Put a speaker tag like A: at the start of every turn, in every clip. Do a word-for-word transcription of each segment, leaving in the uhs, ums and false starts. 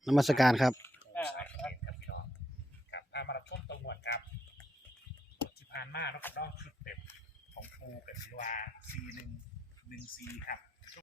A: นมัสการครับ
B: ครับพี่น้องครับพามารับชมตรงหมวดครับที่ผ่านมาแล้วก็นอกชุดเต็มของปูกับศิวาซีหนึ่งหนึ่งซีครับ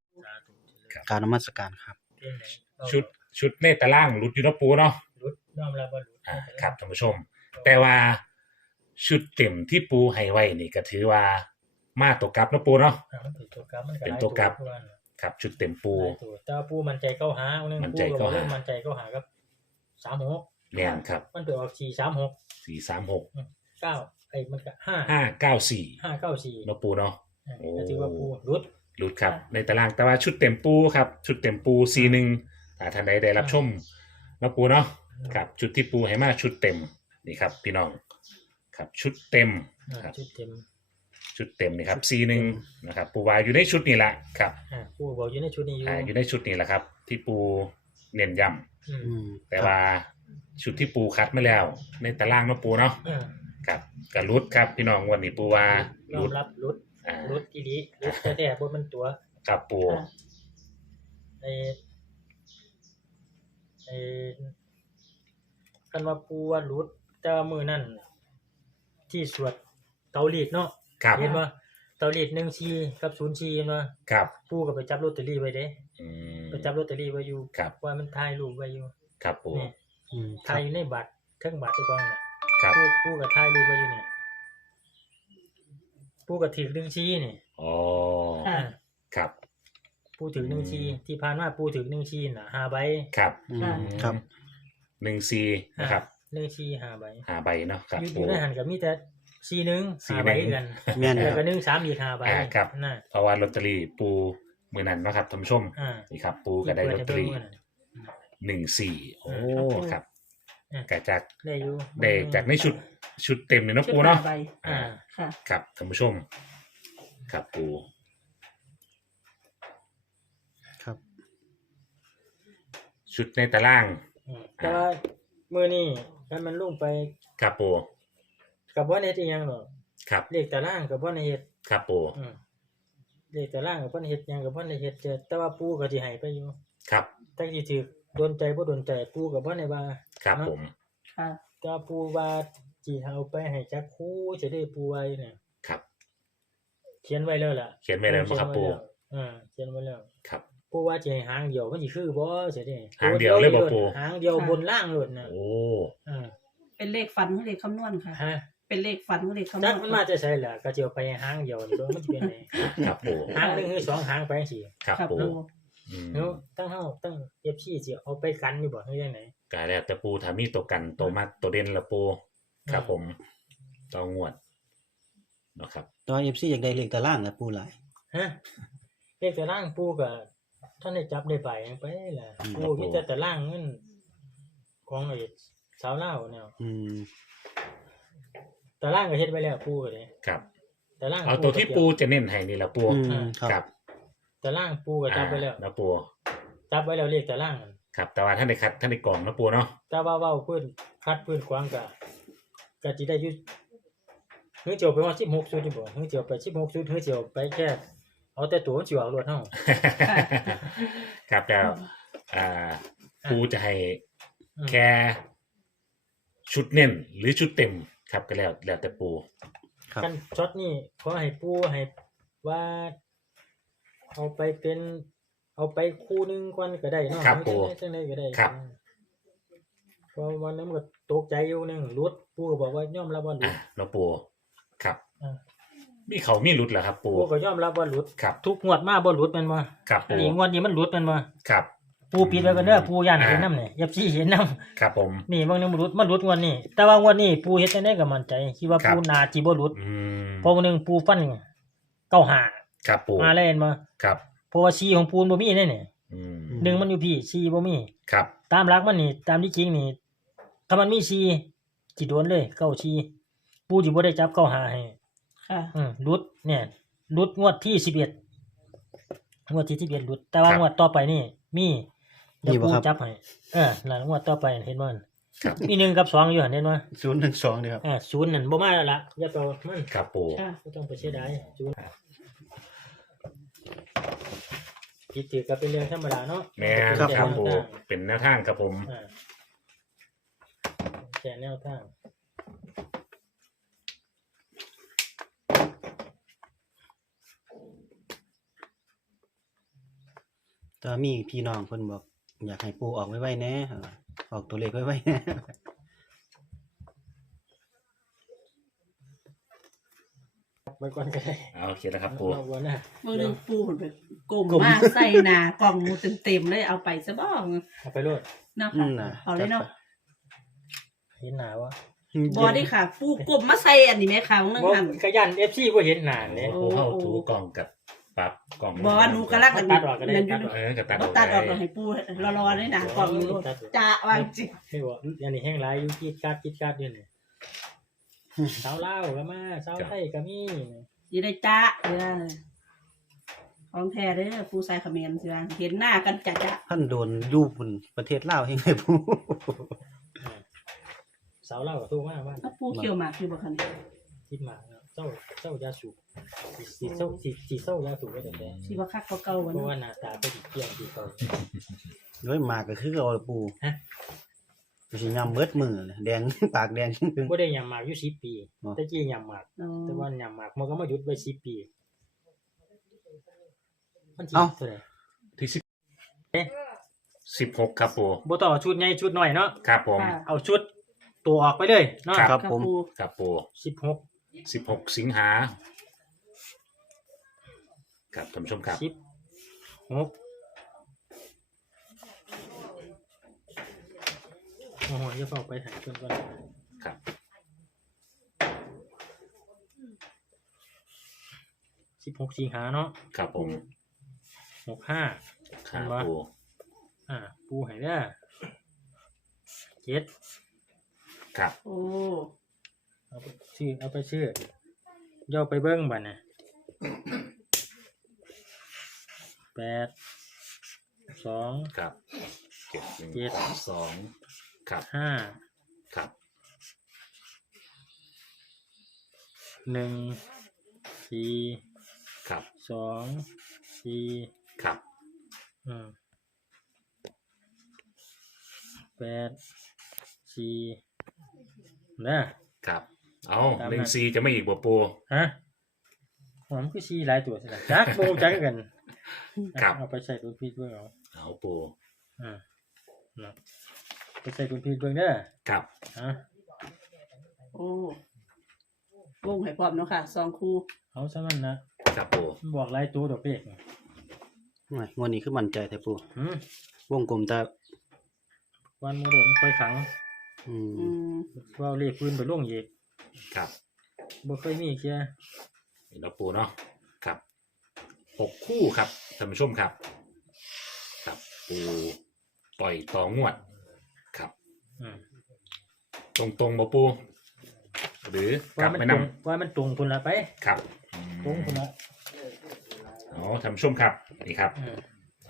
A: การนมัสการครับ
B: ชุดชุดในตารางหลุดอยู่นะปูเนาะ
C: รุดยอมรับว่ารุด
B: อ่าครับท่านผู้ชม แต่ว่าชุดเต็มที่ปูให้ไว้นี่ก็ถือว่ามาตัวกลับนะปูเนาะ
C: อ่ามันเป็นตัวกลับมันก็
B: เป็น
C: หลาย
B: ตัวกลับ
C: ตัว
B: ครับชุดเต็มปู
C: หลายตัวแต่ว่าปูมันใจเข้าหาเอาหนึง
B: มั่น
C: ปู
B: ใจ
C: ก็บ
B: เข้า
C: อก
B: หา
C: เรื่องมันใจเข้าหาครับสามหก
B: แม่นครับ
C: มันไปออกสี่สามหก
B: สี่สามหก
C: เก้าไอ้มันก็ห้า
B: ห้าเก้าสี่
C: ห้าเก้าสี่
B: นะปูเนาะ
C: อ่า
B: โอ้
C: ก็ถือว่าปูรุด
B: หลุดครับในตารางแต่ว่าชุดเต็มปูครับชุดเต็มปูซีหนึ่งถ้าท่านใดได้รับชมนะปูเนาะครับชุดที่ปูให้มาชุดเต็มนี่ครับพี่น้องครับชุดเต็ม
C: อ่า
B: ครับ
C: ชุดเต็ม
B: ชุดเต็มนี่ครับซีหนึ่งนะครับปูวาอยู่ในชุดนี้แหละครับ
C: อ่าปูบอกอยู่ในชุดนี้อยู่
B: อ่าอยู่ในชุดนี้แหละครับ ที่ปูเน้นย้
C: อืม
A: อืม
B: ำแต่ว่าชุดที่ปูคัดมาแล้ว ในตารางนะปูเนาะ
C: อ่า
B: ครับกับรุดครับพี่น้องวันนี้ปูวาย
C: อ
B: รุ
C: ม
B: ด
C: รับรุด
B: อ่า
C: รุดอีดีรุดแต่แต่บนมันตัว
B: กับปู
C: ไอ้ไอ้กันว่าปูว่ารุดแต่ว่ามือนั่นที่สวดเตาลีดเนาะ
B: ครับ
C: เห็นว่าเตาลีดหนึ่งชีกับศูนย์ชีเห็นว่า
B: ครับ
C: ปูก็ไปจับลอตเตอรี่ไว้เด้
B: อืม
C: ไปจับลอตเตอรี่ไว้อยู่
B: ครับ
C: ว่ามันถ่ายรูปไว้อยู่
B: ครับปู
C: นี่
A: อืมค
C: ถ่า
A: รั
C: ย
A: บ
C: อยู่ในบัตรเครื่องบัตรที่กองน่ะ
B: ครับ
C: ปูปูก็ถ่ายรูปไว้อยู่เนี่ยปูก็ถือหนึ่งชีนี่
B: อ๋อ
C: อ่า
B: ครับ
C: ปูถือหนึ่งชี
B: อืม
C: ที่ผ่านมาปูถือหนึ่งชีน่ะห้าใบ
B: ครับ
A: อืมครับ
B: หนึ่งซีนะครับ
C: หนึ่งชีห้าใบ
B: หาใบเนาะครับ
C: อยู่อ
B: ปู
C: ยู่ในหันกับมีแต่ชีหนึ่ง
B: ชี
C: ห้า
B: หนึ่
C: ใบ
B: ง
C: กัน
A: แม่นค
C: แล้ว
A: รับ
C: ก็หนึ่งสามอีกห้าใบ
B: อ่าครับ
C: น่ะ
B: เพราะว่าลอตเตอรี่ปูมือนั้นเนาะครับท่านผู้ชม
C: อ่า
B: นี่ครับ ปูก็ได้ลอตเตอรี่
C: เปิดให้เบิ่งมื้อนั้น
B: หนึ่งสี่โอ้
C: อ่า
B: ครับ
C: อ่า
B: กจาก
C: ได้อยู่
B: ได้จากในชุดชุดเต็มเลยเนาะ
D: ชุด
B: ปูเนาะ
D: ห้ใบ
C: อ่า
D: ค่ะ
B: ครับท่านผู้ชม ครับปู
A: ครับ
B: ชุดในตาราง
C: อืมแต่ว่ามื้อนี้ถ้ามันลงไป
B: ครับปู
C: กับบ่ได้เฮ็ดอีหยังหรอก
B: ครับ
C: เลขตารางกับบ่ได้เฮ็ด
B: ครับปู
C: อืมเลขตารางกับบ่ได้เฮ็ดหยังกับบ่ได้เฮ็ดแต่แต่ว่าปู่ก็สิให้ไปอยู่
B: ครับ
C: แต่สิถือโดนใจบ่โดนใจปู่ก็บ่ได้ว่า
B: ครับ
C: เนาะ
B: ผม
D: ค่ะ
C: แต่ว่าปู่ว่าสิเอาไปให้จักครูจะได้ปู่ไว้เนี่ย
B: ครับ
C: เขียนไว้แล้วล่ะ
B: เขียนไว้แล้วบ่ครับปู
C: อ่าเขียนไว้แล้ว
B: ครับ
C: ปู่ว่าจะให้หางเดียวมันสิคือบ่สิได้
B: หางเดียวเลยบ่ปู่
C: หางเดียวบนล่างโลดน่ะ
B: โอ้
C: อ่า
D: เป็นเลขฝันหรือเลขคำนวณค่ะ
C: ฮะ
D: เป็นเลขฝันหรือเลขคำน
C: จั
D: ว
C: ก
D: ณ
C: มันมาจะใส่ล่ะก็จะเอาไปหางเดียวนี่บ่มันสิเป็นไง
B: ครับปู
C: หางหนึงคือสองหางไปจังซี่
B: ครับ
D: ค่ะ
B: ปู
D: ปู
B: อืม
C: เนาะตั้งเฮาตั้ง เอฟ ซี สิเอาไปกันอยู่บ่คือจังได๋
B: กาแล้วแต่ปูถ้ามีตัวกันตัวมัดตัวเด่นละปูครับ
C: อืม
B: ผมต่องวดเนาะครับ
A: แตัวเอฟซีอยากได้เลขตารางนะปูหลาย
C: ฮะเลขตารางปูก็ท่านได้จับได้ใบยังไปล่ะ
A: อืม
C: ปูมีแต่ตารางเงินของไอ้สาวลาวแนว
A: อืม
C: ตารางก็เฮ็ดไว้แล้วปูก็เด้
B: ครับ
C: ตาราง
B: เอาตัวที่ปูจะเน้นให้นี่ละปู
A: อืมครับ
B: ครับ
C: ตารางปูก็จับไว้แล้ว
B: อ่านะปู
C: จับไว้แล้วเลขตารางนั่น
B: ครับ แต่ว่าท่านได้คัดท่านได้กล่องนะปูเนาะ
C: แต่ว่าเว้าพื้นคัดพื้นกว้างก็ก็สิได้อยู่เฮือเจียวไปว่าสิบหกชุดนี่บ่เฮือเจียวไปสิบหกชุดเฮือเจียวไปแค่เอาแต่ตัวมันสิออกรวดเฮา
B: ครับแล้วอ่าปูจะให้
C: อืม
B: แค่ชุดเน้นหรือชุดเต็มครับก็แล้วแล้วแต่ปู
A: ครับ
C: กันช็อตนี่ขอให้ปูให้ว่า เอาไปเป็น เอาไปคู่หนึงก่อนก็ได้เนาะ
B: ครับปู
C: จังได๋ก็ได้
B: ครับ
C: เพราะวันนั้นมันก็ตกใจอยู่หนึงหลุดปูก็บอกว่ายอมรับว่าหลุ
B: อ่ะ
C: ด
B: เนาะปูครับ
C: อ่า
B: มีเขามีหลุดเหรอครับ ปู
C: ปูก็ยอมรับว่าหลุด
B: ครับ
C: ทุกงวดมาบ่หลุดแม่นบ่
B: ครับ
C: อัน
B: ปู
C: นี้งวดนี้มันหลุดแม่นบ่
B: ครับ
C: ปูปิดไว้กันเด้อปูย่าน
B: อ่า
C: เห็นนำเนี่ยอย่าพี่เห็นนำ
B: ครับผม
C: นี่บางนึงมันหลุดมันหลุดงวดนี้ แต่ว่างวดนี้ปูเฮ็ดจังได๋ก็มั่นใจคิดว่า
B: ครับ
C: ปูน่าสิบ่หลุด
B: อืม
C: เพราะวันหนึงปูฟันเก้าห้า
B: ครับปู
C: มาแล้วเห็นบ่
B: ครับ
C: เพราะว่าชีของปูนบ่มีแน่เนี่ย
B: อืม
C: หนึ่งมันอยู่พี่ชีบ่มี
B: ครับ
C: ตามหลักมันนี่ตามที่จริงนี่ถ้ามันมีชีสิโดนเลยเก้าชีปูสิบ่ได้จับเก้าหาให้
D: ค่ะ
C: อืมหลุดเนี่ยหลุดงวดที่สิบเอ็ดงวดที่สิบเอ็ดหลุด แต่ว่างวดต่อไปนี่มีเดี๋ยว
A: มีบ่
C: ปู
A: ครับ
C: จับให้เออหลังงวดต่อไปเห็นบ่
B: ครับ
C: มีหนึ่งกับสองอยู่หั่นเห็นบ่
A: ศูนย์หนึ่งสองเนี่ยครับ
C: อ่าศูนย์นั่นบ่มาแล้วล่ะอย่าไปเอามัน
B: ครับปู
D: ค่ะ
C: บ่ต้องไปเสียดายศูนย์คิดถือก็เป็นเรื่องธรรมดาเนาะ
B: แม่น
A: ครับ
B: ครับ
A: ผม
B: ปูเป็นแนวทางครับผม
C: อ่าแค่แนวทาง
A: แต่มีพี่น้องเพิ่นบอกอยากให้ปูออกไว้ๆแหน่เออออกตัวเลขไว้ๆแหน่
C: ไว้ก่อนก็ได้
B: เอาโอเคแล้วครับปู
C: เราบ่น่ะ
D: เมื่อนึงปูผลไปกลม
C: กลม
D: มากใส่หนากล่องหมูเต็มๆเลยเอาไปซะบ้อง
C: เอาไปโลด
D: เนาะ
A: อื
D: ค่ะ
A: มน่ะ
D: เอาเลยเนาะ
C: เห็นหน้าวะ
D: บอได้ค่ะ ปูกลมมาใส่อันนี้ไหมคะนึง
C: บ่
D: หัน
C: ก็ยัน เอฟ ซี บ่เห็นหน้าเนี่ย
B: ปูเข้าถูกล่องกับปรับกล่อง
D: บอหนูกำลังกัน
C: ตัดออกก็ได้
D: นั่นอยู่
C: ตัดออก
B: เออกับตัด
D: บ่ตัดออกเราให้ปูรอๆเลยหนากล่องอยู่โลดจะวางจิ
C: ไม่บ่อันนี้แห้งหลายอยู่กรีดกราดกรีดกราดอยู่นี่สาวลาวก็มาสาวไทยก็มี
D: สิได้จ้าเด้อของแท้เด้อปูใส่เขมรสิว่าเห็นหน้ากันจะจะ
A: ท่านโดนอยู่บนประเทศลาวให้ให้ปู
C: อ่าสาวลาวก็โทรมาว่า
D: ถ้าปูเขียวหมากคือบ่คัน
C: คิดมาเนาะเจ้าเจ้ายาสูบสิสิเจ้าสิสิเจ้ายาสูบไว้แต่แต่
D: สิบ่คักกว่าเก่าบ่
C: เพราะ
D: เนาะ
C: ว่าหน้าตาเป็นเกี่ยงที่เก่า
A: โดยมากก็คือเอาปู
C: ฮะ
A: สิยำเบิดมือเลยแดง ปากแดง
C: บ่ได้ยำหมากอยู่สิบปี
A: อ๋อ
C: แต่กี้ยำหมาก
D: อ๋อ
C: แต่ว่ายำหมากมันก็มาหยุดไว้สิบปีมันสิ
A: เอ้า
C: เท่าไหร่
B: ที่สิบ
C: เอ๊ะ
B: สิบหกครับปู
C: บ่ต้องเอาชุดใหญ่ชุดน้อยเนาะ
B: ครับผม
D: ค่ะ
C: เอาชุดตัวออกไปเลยเนาะ
B: ครับ
A: ครับผม
D: ปู
B: ครับปู
C: สิบหก
B: สิบหกสิงหาครับท่านผู้ชมครับ
C: สิบหกโอ้โหจะเฝ้าไปถ่ายเพิ่นก่อน
B: ครับ
C: สิบหกสิงหาเนาะ
B: ครับผม
C: หกห้า
B: ครับปู
C: อ่าปูให้เด้อเจ็ด
B: ครับ
D: โอ้
C: เอาไปชื่อเอาไปชื่อเย่าไปเบิ้งบัดน่ะแปดสอง
B: ครับเจ็ดหนึ่ง
C: เจ็ด
B: สองครับ
C: ห้า
B: ครับ
C: หนึ่งสี่
B: ครับ
C: สองสี่
B: ครับ
C: อืมแปดสี่นะครับ
B: เอา
C: ตามนั้น
B: หนึ่งซีจะไม่อีกบ่ปู
C: ฮะผมคือสี่หลายตัวสินะจักโมจักกัน
B: ครับ
C: เอาไปใส่ดุลพิษเบิ่งเอา
B: เอาปู
C: อ่านะไปใส่ดุลพิษเบิ่งเด้อ
B: ครับ
C: ฮะ
D: โอ้วงให้พร้อมเนาะค่ะสองคู่
C: เอาซะมันนะครับ
B: ปู
C: มันบอกหลายตัวดอกเบี้ย
A: โอ้ยงวดนี้คือมั่นใจแต่ปู
C: หืม
A: วงกลมแต่
C: วันมรดกไปขัง
A: อืม
D: อืม
C: ว่าเอาเลขปืนไปล่วงเหยียด
B: ครับ
C: บ่เคยมีเคีย
B: นี่เราปูเนาะครับหกคู่ครับท่านผู้ชมครับ ครับปูปล่อยต่องวด ครับ
C: อืม
B: ตรงตรงๆบ่ปู หรือกลั
C: ว่า
B: บ
C: มัน
B: ไป
C: ต
B: น
C: รงว่ามันตรงคุณละไป
B: ำครับอืม
C: ตรงคุณละ
B: เอาท่านผู้ชมครับนี่ครับ
C: อืม
B: เอา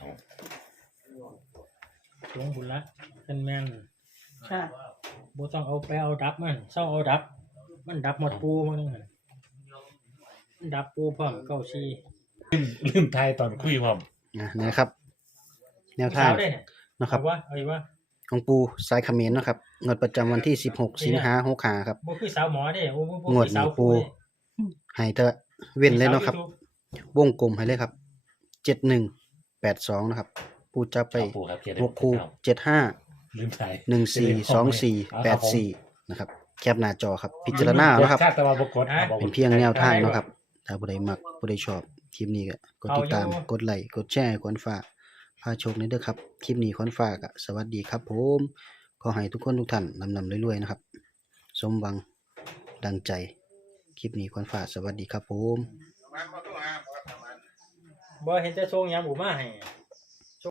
C: ตรงคุณละคันแม่น
D: ค่ะ
C: บ่ต้องเอาไปเอาดับมันเศร้าเอาดับ มันดับหมดปูมันนึงหั่นมันดับปูพร้อมเก้าชี
B: ลืมทายตอนคุยพร้อม
A: นะนะครับ แนวทาง
C: เช้ได้เนี่ย
A: นะครับ
C: เอาวะเอาอีกวะ
A: ของปูสายเขมรเนาะครับงวดประจำวันที่สิบหกสิงหาหกห้าครับ
C: บ่คือสาวหมอเด้โอ้บ่บ่
A: งวด
C: คือสาว
A: นี้ปู
C: เด้
A: ให้แต่เว้นเลยเนาะครับ
C: สว YouTube
A: วงกลมให้เลยครับเจ็ดหนึ่งแปดสองนะครับ ปูจับไป
B: เอาปูครับเขียนได้
A: หกคู่
B: เอา
A: เจ็ดห้า
B: ลืมทาย
A: หนึ่งสี่สองสี่แปดสี่นะครับ แคปหน้าจอครับ พิจารณาเนาะครับ
B: ชาติตะวันบกด
C: ฮะ
B: อาบอก
A: เป็นเพียงแนวทางเนาะครับ ถ้าผู้ใดมักผู้ใดชอบคลิปนี้ก็กดติดตาม
C: เอาอยู่
A: กดไลค์กดแชร์กดฝากพาโชคนี้เด้อครับ คลิปนี้คอนฝากอะสวัสดีครับผม ขอให้ทุกคนทุกท่านลำลำรวยๆนะครับ สมหวังดังใจ คลิปนี้คอนฝากสวัสดีครับผม
C: บ่เห็นจะส่งหยังบ่มาให้